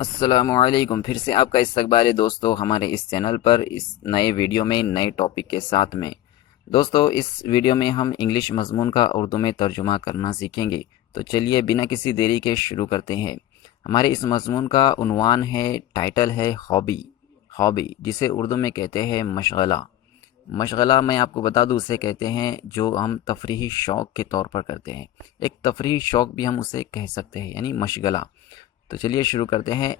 अस्सलामुअलैकुम। फिर से आपका इस्तकबाल है दोस्तों हमारे इस चैनल पर इस नए वीडियो में नए टॉपिक के साथ में। दोस्तों इस वीडियो में हम इंग्लिश मज़मून का उर्दू में तर्जुमा करना सीखेंगे। तो चलिए बिना किसी देरी के शुरू करते हैं। हमारे इस मज़मून का उन्वान है, टाइटल है हॉबी। हॉबी जिसे उर्दू में कहते हैं मशगला। मशगला मैं आपको बता दूं उसे कहते हैं जो हम तफरीही शौक़ के तौर पर करते हैं। एक तफरीही शौक़ भी हम उसे कह सकते हैं, यानी मशगला। तो चलिए शुरू करते हैं।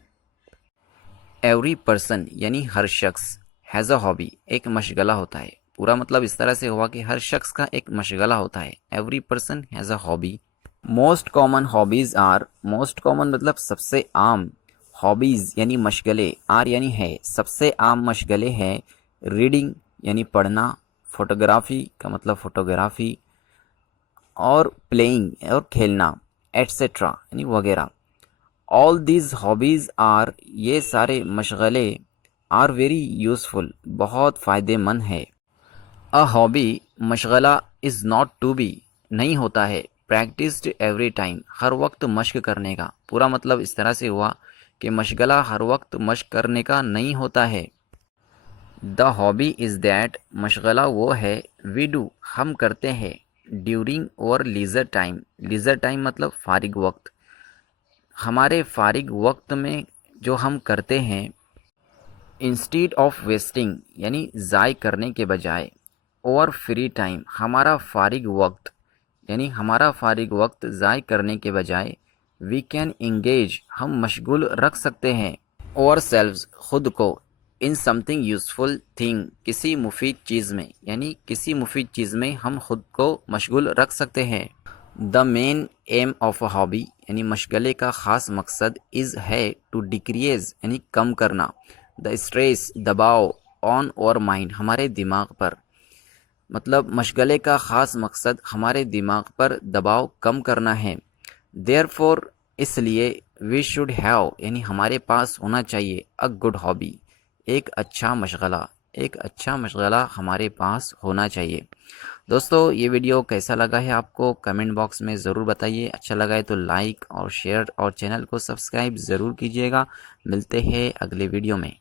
एवरी पर्सन यानी हर शख्स हैज़ अ हॉबी, एक मशगला होता है। पूरा मतलब इस तरह से हुआ कि हर शख्स का एक मशगला होता है। Every person has a hobby. Most common hobbies are, most common मतलब सबसे आम। हॉबीज़ यानी मशगले, आर यानी है, सबसे आम मशगले हैं। रीडिंग यानी पढ़ना, फोटोग्राफी का मतलब फोटोग्राफी, और प्लेइंग और खेलना, एट्सेट्रा यानी वगैरह। ऑल दीज हॉबीज़ आर, ये सारे मशगले, आर वेरी यूज़फुल, बहुत फ़ायदेमंद है। अ हॉबी मशगला इज़ नॉट टू बी, नहीं होता है। प्रैक्टिस्ड एवरी टाइम, हर वक्त मश्क करने का। पूरा मतलब इस तरह से हुआ कि मशगला हर वक्त मश्क करने का नहीं होता है। द हॉबी इज़ दैट, मशगला वो है, वी डू हम करते हैं, ड्यूरिंग और लीज़र टाइम। लीज़र टाइम मतलब फारिग वक्त, हमारे फारिग वक्त में जो हम करते हैं। इंस्टीड ऑफ वेस्टिंग यानी ज़ाय करने के बजाय, और फ्री टाइम हमारा फारिग वक्त, यानी हमारा फारिग वक्त ज़ाय करने के बजाय। वी कैन इंगेज हम मशगूल रख सकते हैं। और सेल्व्स खुद को, इन समथिंग यूज़फुल थिंग किसी मुफीद चीज़ में, यानी किसी मुफीद चीज़ में हम खुद को मशगूल रख सकते हैं। The main M of a hobby यानी मशगले का ख़ास मकसद इज़ है टू डिक्रीज यानी कम करना, द स्ट्रेस दबाव, ऑन और माइंड हमारे दिमाग पर। मतलब मशगले का ख़ास मकसद हमारे दिमाग पर दबाव कम करना है। देयरफॉर इसलिए, वी शुड हैव यानी हमारे पास होना चाहिए, अ गुड हॉबी एक अच्छा मशगला, एक अच्छा मशगला हमारे पास होना चाहिए। दोस्तों ये वीडियो कैसा लगा है आपको कमेंट बॉक्स में ज़रूर बताइए। अच्छा लगा है तो लाइक और शेयर और चैनल को सब्सक्राइब ज़रूर कीजिएगा। मिलते हैं अगले वीडियो में।